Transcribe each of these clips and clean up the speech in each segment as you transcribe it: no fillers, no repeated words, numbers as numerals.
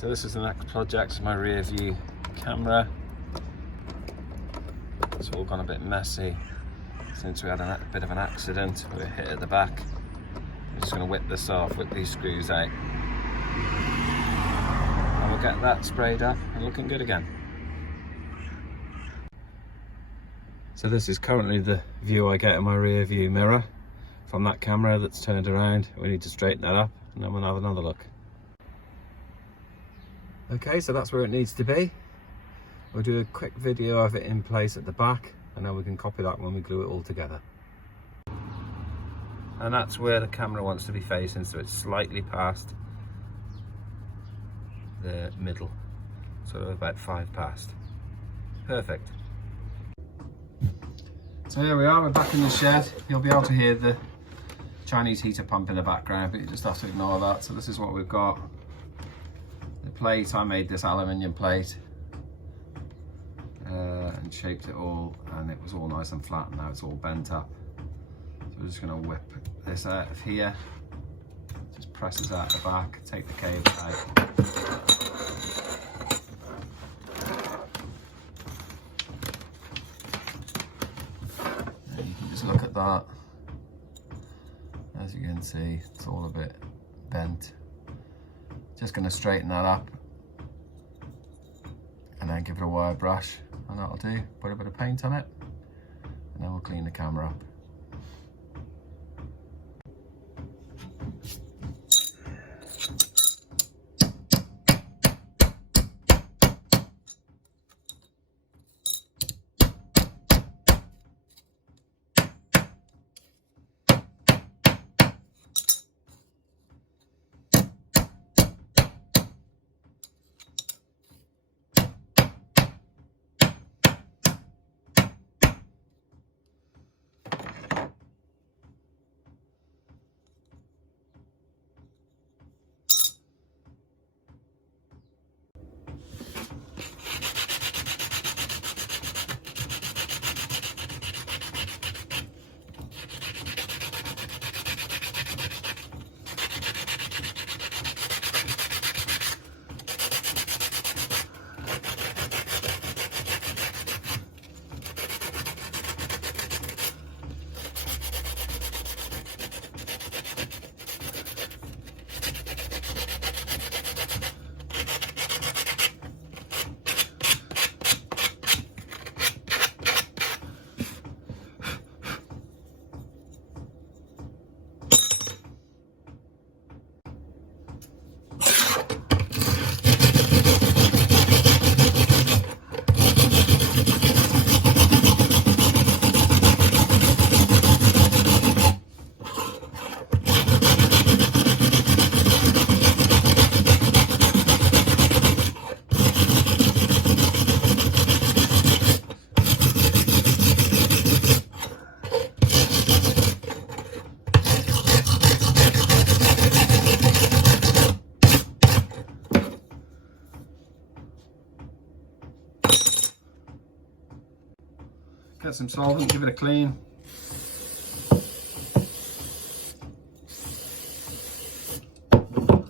So this is the next project, my rear view camera. It's all gone a bit messy since we had a bit of an accident. We were hit at the back. I'm just going to whip this off, whip these screws out. And we'll get that sprayed up and looking good again. So this is currently the view I get in my rear view mirror from that camera that's turned around. We need to straighten that up and then we'll have another look. Okay, so that's where it needs to be. We'll do a quick video of it in place at the back and then we can copy that when we glue it all together. And that's where the camera wants to be facing, so it's slightly past the middle, sort of about 5 past. Perfect. So here we are, we're back in the shed. You'll be able to hear the Chinese heater pump in the background, but you just have to ignore that. So this is what we've got. The plate, I made this aluminium plate and shaped it all, and it was all nice and flat, and now it's all bent up. So we're just going to whip this out of here. Just presses out the back, take the cable out. And you can just look at that. As you can see, it's all a bit bent. Just going to straighten that up and then give it a wire brush, and that'll do. Put a bit of paint on it and then we'll clean the camera up. Get some solvent, give it a clean.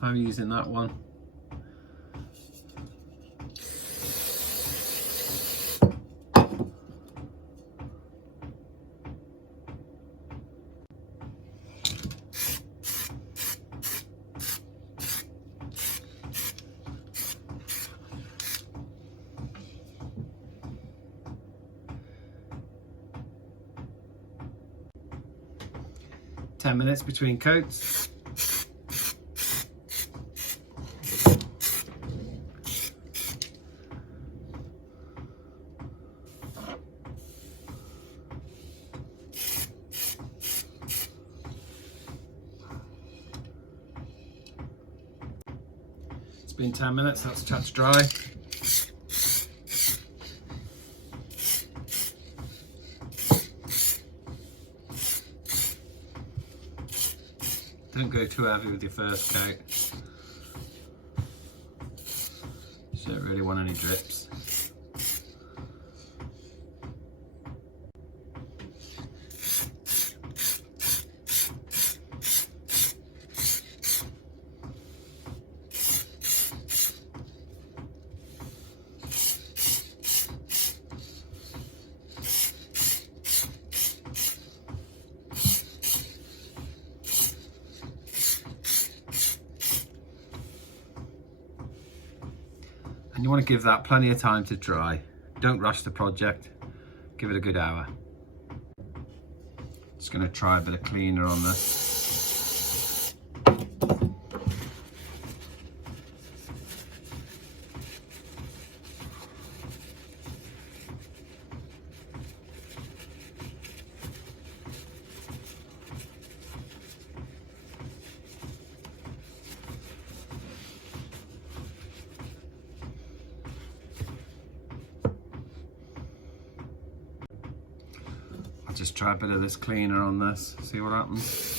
I'm using that one. Ten minutes between coats. It's been 10 minutes, that's a touch dry. Don't go too heavy with your first coat. You don't really want any drips. And you want to give that plenty of time to dry. Don't rush the project, give it a good hour. Just going to try a bit of cleaner on this. I'll just try a bit of this cleaner on this, see what happens.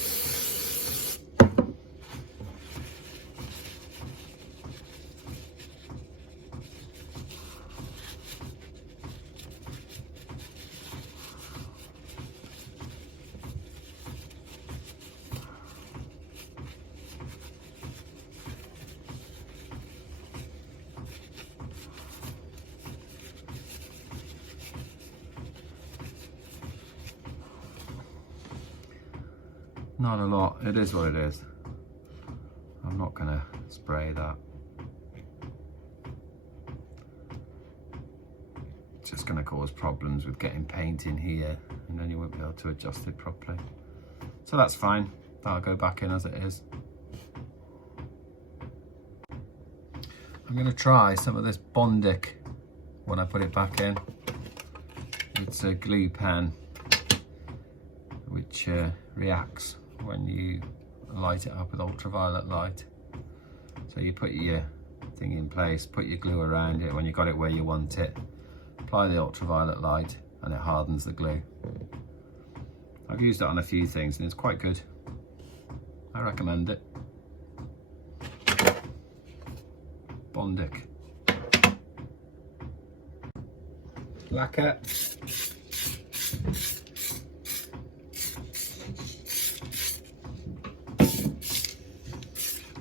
Not a lot, it is what it is. I'm not gonna spray that. It's just gonna cause problems with getting paint in here, and then you won't be able to adjust it properly. So that's fine, that'll go back in as it is. I'm gonna try some of this Bondic when I put it back in. It's a glue pen which reacts when you light it up with ultraviolet light. So you put your thing in place, put your glue around it when you got it where you want it, apply the ultraviolet light and it hardens the glue. I've used it on a few things and it's quite good. I recommend it. Bondic. Lacquer.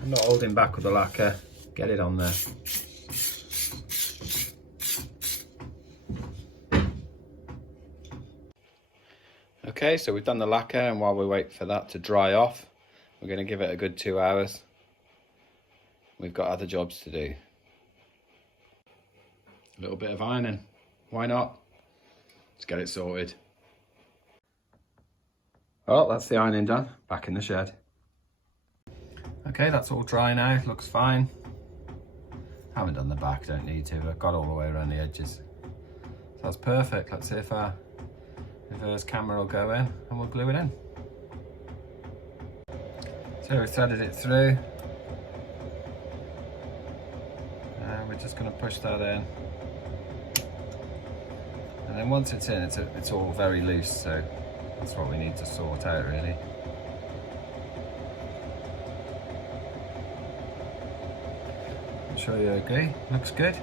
I'm not holding back with the lacquer, get it on there. Okay, so we've done the lacquer, and while we wait for that to dry off, we're going to give it a good 2 hours. We've got other jobs to do. A little bit of ironing, why not? Let's get it sorted. Well, that's the ironing done, back in the shed. Okay, that's all dry now, looks fine. Haven't done the back, don't need to, I've got all the way around the edges. So that's perfect. Let's see if our reverse camera will go in and we'll glue it in. So we've threaded it through. And we're just going to push that in. And then once it's in, it's all very loose, so that's what we need to sort out really. I'm sure you agree, looks good.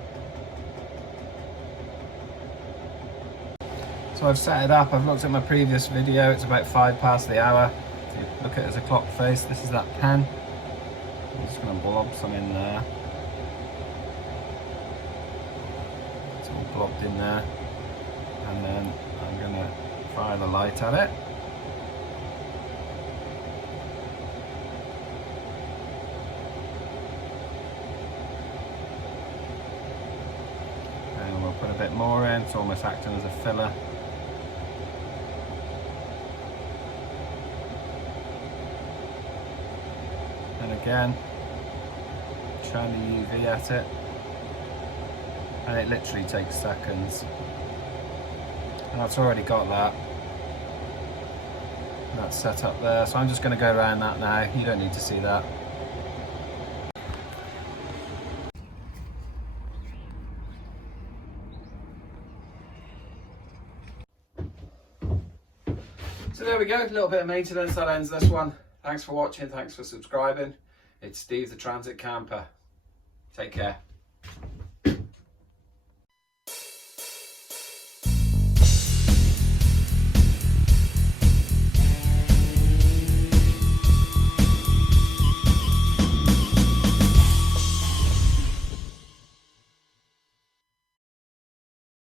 So I've set it up, I've looked at my previous video, it's about 5 past the hour. If you look at it as a clock face, this is that pen. I'm just going to blob some in there. It's all blobbed in there. And then I'm going to fire the light at it. And we'll put a bit more in, it's almost acting as a filler. And again, shine the UV at it. And it literally takes seconds. And I've already got that. That's set up there, so I'm just going to go around that now. You don't need to see that. So there we go, a little bit of maintenance, that ends this one. Thanks for watching, thanks for subscribing. It's Steve the Transit Camper. Take care.